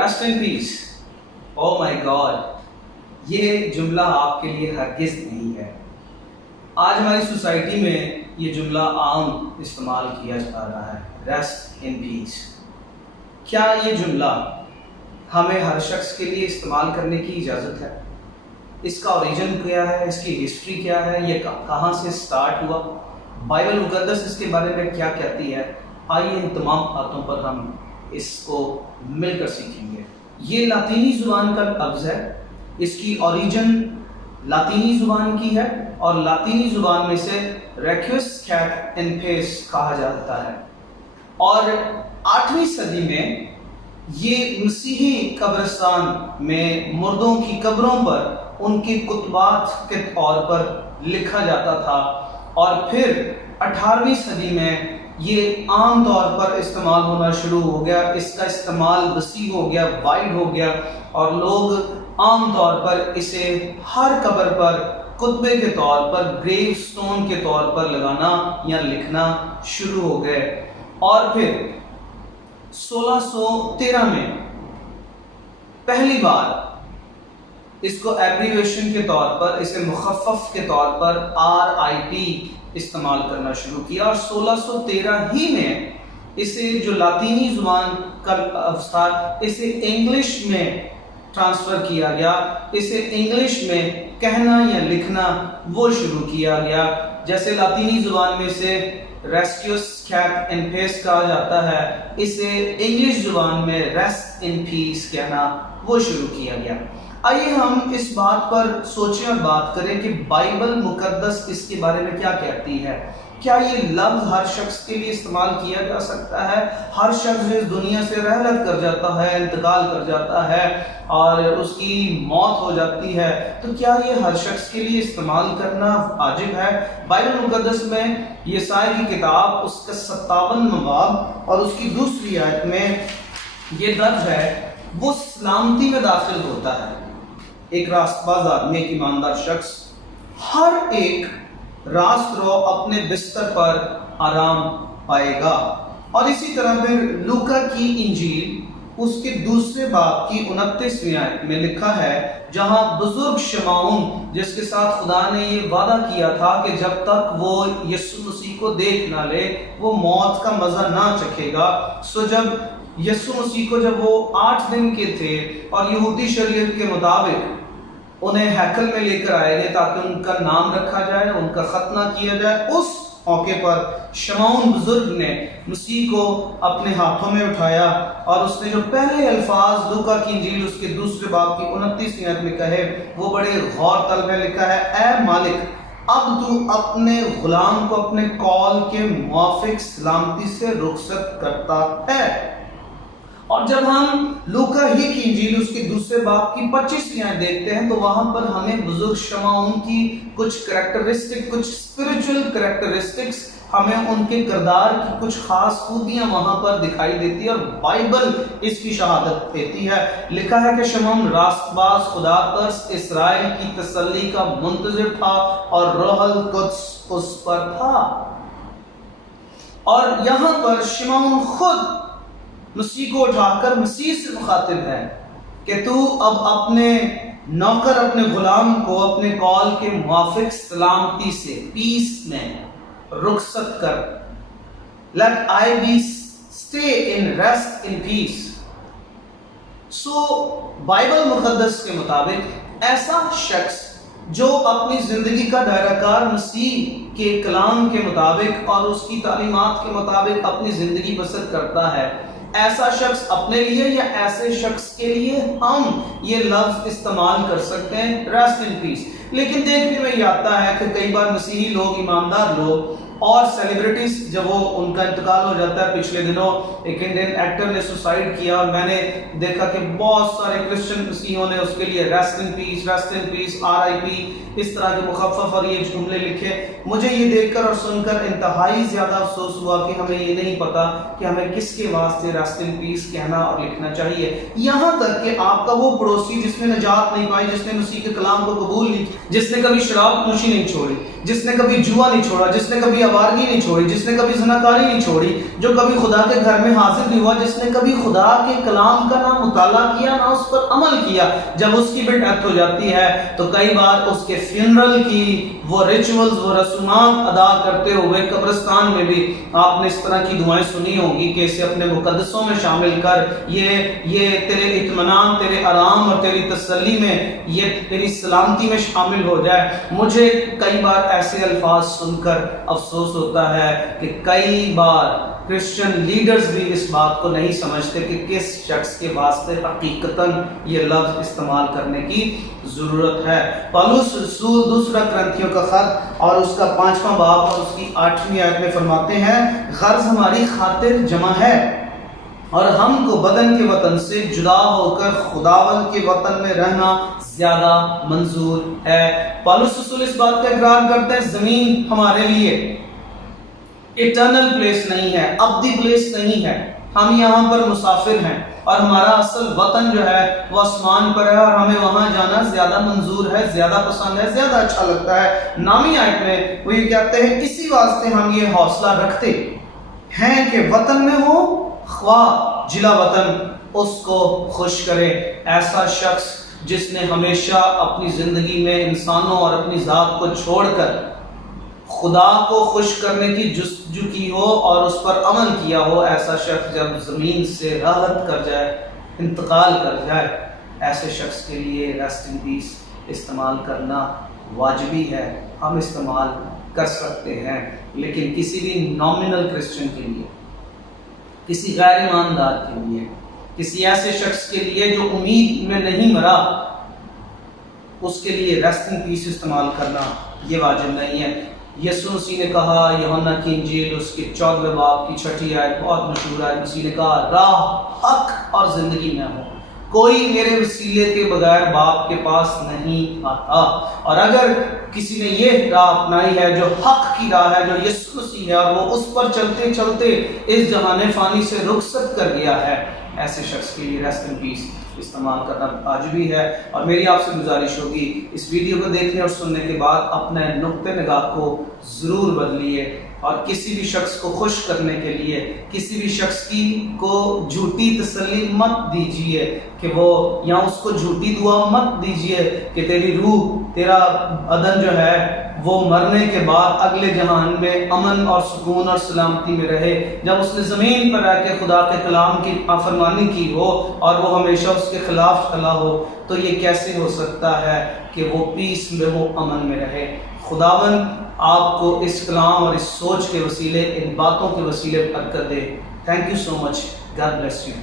Rest in piece. O my God, یہ جملہ آپ کے لیے ہرگز نہیں ہے. آج ہماری سوسائٹی میں یہ جملہ عام استعمال کیا جا رہا ہے، ریسٹ ان پیس. کیا یہ جملہ ہمیں ہر شخص کے لیے استعمال کرنے کی اجازت ہے؟ اس کا اوریجن کیا ہے، اس کی ہسٹری کیا ہے، یہ کہاں سے سٹارٹ ہوا، بائبل مقدس اس کے بارے میں کیا کہتی ہے؟ آئیے ان تمام باتوں پر ہم اس کو مل کر سیکھیں گے. یہ لاطینی زبان کا لفظ ہے، اس کی اوریجن لاطینی زبان کی ہے اور لاطینی زبان میں سے ریکوس کیٹ ان پیس کہا جاتا ہے. اور 8ویں صدی میں یہ مسیحی قبرستان میں مردوں کی قبروں پر ان کی کتبات کے طور پر لکھا جاتا تھا، اور پھر 18ویں صدی میں یہ عام طور پر استعمال ہونا شروع ہو گیا. اس کا استعمال وسیع ہو گیا، وائڈ ہو گیا، اور لوگ عام طور پر اسے ہر قبر پر کتبے کے طور پر، گریو سٹون کے طور پر لگانا یا لکھنا شروع ہو گئے. اور پھر 1613 میں پہلی بار اس کو ایبریویشن کے طور پر، اسے مخفف کے طور پر RIP استعمال کرنا شروع کیا، اور 1613 ہی میں اسے جو لاطینی زبان کا لفظ تھا اسے انگلش میں ٹرانسفر کیا گیا. اسے انگلش میں کہنا یا لکھنا وہ شروع کیا گیا. جیسے لاطینی زبان میں سے ریسکیوس کیٹ ان پیس کہا جاتا ہے، اسے انگلش زبان میں ریسٹ ان پیس کہنا وہ شروع کیا گیا. آئیے ہم اس بات پر سوچیں اور بات کریں کہ بائبل مقدس اس کے بارے میں کیا کہتی ہے. کیا یہ لفظ ہر شخص کے لیے استعمال کیا جا سکتا ہے؟ ہر شخص جو اس دنیا سے رحلت کر جاتا ہے، انتقال کر جاتا ہے اور اس کی موت ہو جاتی ہے، تو کیا یہ ہر شخص کے لیے استعمال کرنا واجب ہے؟ بائبل مقدس میں یسائی کی کتاب اس کا 57واں باب اور اس کی دوسری آیت میں یہ درج ہے، وہ سلامتی میں داخل ہوتا ہے. ایک راست باز آدمی، ایک ایماندار شخص، ہر ایک راست رو اپنے بستر پر آرام پائے گا. اور اسی طرح پھر لوکا کی انجیل اس کے دوسرے باب کی 29ویں آیت میں لکھا ہے، جہاں بزرگ شمعون جس کے ساتھ خدا نے یہ وعدہ کیا تھا کہ جب تک وہ یسوع مسیح کو دیکھ نہ لے وہ موت کا مزہ نہ چکھے گا. سو جب یسوع مسیح کو جب وہ 8 دن کے تھے اور یہودی شریعت کے مطابق انہیں ہیکل میں لے کر آئے گئے تاکہ ان کا نام رکھا جائے، ان کا ختنہ کیا جائے، اس موقع پر شمعون بزرگ نے مسیح کو اپنے ہاتھوں میں اٹھایا اور اس نے جو پہلے الفاظ لوکا کی انجیل اس کے دوسرے باب کی 29ویں آیت میں کہے وہ بڑے غور طلب ہے. لکھا ہے، اے مالک، اب تو اپنے غلام کو اپنے قول کے موافق سلامتی سے رخصت کرتا ہے. اور جب ہم لوکا ہی کی انجیل اس کے دوسرے باب کی 25ویں آیت دیکھتے ہیں تو وہاں پر ہمیں بزرگ شمعون کی کچھ کریکٹرسٹک، کچھ اسپرچل کریکٹرسٹکس، ہمیں ان کے کردار کی کچھ خاص خوبیاں وہاں پر دکھائی دیتی ہے اور بائبل اس کی شہادت دیتی ہے. لکھا ہے کہ شمعون راست باز، خدا ترس، اسرائیل کی تسلی کا منتظر تھا اور روح القدس اس پر تھا. اور یہاں پر شمعون خود مسیح کو اٹھا کر مسیح سے مخاطب ہے کہ تو اب اپنے نوکر، اپنے غلام کو اپنے قول کے موافق سلامتی سے، پیس میں رخصت کر. Let I be stay in rest in peace. So Bible مقدس کے مطابق ایسا شخص جو اپنی زندگی کا دائرہ کار مسیح کے کلام کے مطابق اور اس کی تعلیمات کے مطابق اپنی زندگی بسر کرتا ہے، ایسا شخص اپنے لیے یا ایسے شخص کے لیے ہم یہ لفظ استعمال کر سکتے ہیں، ریسٹ ان پیس. لیکن دیکھنے میں یہ آتا ہے کہ کئی بار مسیحی لوگ، ایماندار لوگ اور سیلیبریٹیز جب وہ ان کا انتقال ہو جاتا ہے، پچھلے دنوں ایک انڈین ایکٹر نے سوسائڈ کیا اور میں نے دیکھا کہ بہت سارے کرسچن مسیحیوں نے اس کے لیے rest in peace, rest in peace, RIP اس طرح کے مخفف اور یہ جملے لکھے. مجھے یہ دیکھ کر اور سن کر انتہائی زیادہ افسوس ہوا کہ ہمیں یہ نہیں پتا کہ ہمیں کس کے واسطے ریسٹ ان پیس کہنا اور لکھنا چاہیے. یہاں تک کہ آپ کا وہ پڑوسی جس نے نجات نہیں پائی، جس نے مسیح کے کلام کو قبول نہیں، جس نے کبھی شراب نوشی نہیں چھوڑی، جس نے کبھی جوا نہیں چھوڑا، جس نے کبھی آوارگی نہیں چھوڑی، جس نے کبھی زناکاری نہیں چھوڑی، جو کبھی خدا کے گھر میں حاضر نہیں ہوا، جس نے کبھی خدا کے کلام کا نہ مطالعہ کیا نہ اس پر عمل کیا، جب اس کی بھی ڈیتھ ہو جاتی ہے تو کئی بار اس کے فنرل کی وہ ریچولز، وہ رسومات ادا کرتے ہوئے قبرستان میں بھی آپ نے اس طرح کی دعائیں سنی ہوگی کہ اسے اپنے مقدسوں میں شامل کر، یہ تیرے اطمینان، تیرے آرام اور تیری تسلی میں، یہ تیری سلامتی میں شامل ہو جائے۔ مجھے کئی بار ایسے الفاظ سن کر افسوس ہوتا ہے کہ کئی بار کرسچن لیڈرز بھی اس بات کو نہیں سمجھتے کہ کس شخص کے واسطے حقیقتاً یہ لفظ استعمال کرنے کی ضرورت ہے۔ پالوس رسول دوسرا کرنتھیوں کا خط اور اس کا 5واں باب اور اس کی 8ویں آیت میں فرماتے ہیں، غرض ہماری خاطر جمع ہے اور ہم کو بدن کے وطن سے جدا ہو کر خداوند کے وطن میں رہنا زیادہ منظور ہے۔ پالوس رسول اس بات کا اقرار کرتے ہیں زمین ہمارے لیے ایٹرنل پلیس نہیں ہے، ابدی پلیس نہیں ہے، ہم یہاں پر مسافر ہیں اور ہمارا اصل وطن جو ہے وہ آسمان پر ہے اور ہمیں وہاں جانا زیادہ منظور ہے، زیادہ پسند ہے، زیادہ اچھا لگتا ہے۔ 9ویں آیت میں وہ یہ کہتے ہیں، اسی واسطے ہم یہ حوصلہ رکھتے ہیں کہ وطن میں ہو خواہ جلا وطن اس کو خوش کرے۔ ایسا شخص جس نے ہمیشہ اپنی زندگی میں انسانوں اور اپنی ذات کو چھوڑ کر خدا کو خوش کرنے کی جستجو کی ہو اور اس پر عمل کیا ہو، ایسا شخص جب زمین سے رحلت کر جائے، انتقال کر جائے، ایسے شخص کے لیے ریسٹ ان پیس استعمال کرنا واجبی ہے۔ ہم استعمال کر سکتے ہیں، لیکن کسی بھی نامنل کرسچن کے لیے، کسی غیر ایماندار کے لیے، کسی ایسے شخص کے لیے جو امید میں نہیں مرا، اس کے لیے ریسٹ ان پیس استعمال کرنا یہ واجب نہیں ہے۔ یسوع مسیح نے کہا، یوحنا کی انجیل اس کے 14ویں باب کی 6 آیت بہت مشہور ہے، مسیح نے کہا، راہ، حق اور زندگی میں ہوں، کوئی میرے وسیلے کے بغیر باپ کے پاس نہیں آتا۔ اور اگر کسی نے یہ راہ اپنائی ہے جو حق کی راہ ہے، جو یسوع مسیح ہے، اور وہ اس پر چلتے چلتے اس جہان فانی سے رخصت کر گیا ہے، ایسے شخص کے لیے ریسٹ ان پیس استعمال کرنا واجبی ہے۔ اور میری آپ سے گزارش ہوگی، اس ویڈیو کو دیکھنے اور سننے کے بعد اپنے نقطہ نگاہ کو ضرور بدلیے اور کسی بھی شخص کو خوش کرنے کے لیے کسی بھی شخص کو جھوٹی تسلی مت دیجیے کہ وہ، یا اس کو جھوٹی دعا مت دیجیے کہ تیری روح، تیرا بدن جو ہے وہ مرنے کے بعد اگلے جہان میں امن اور سکون اور سلامتی میں رہے۔ جب اس نے زمین پر رہ کے خدا کے کلام کی نافرمانی کی ہو اور وہ ہمیشہ اس کے خلاف چلا ہو، تو یہ کیسے ہو سکتا ہے کہ وہ پیس میں، وہ امن میں رہے؟ خداوند آپ کو اس کلام اور اس سوچ کے وسیلے، ان باتوں کے وسیلے برکت دے۔ Thank you so much, God bless you.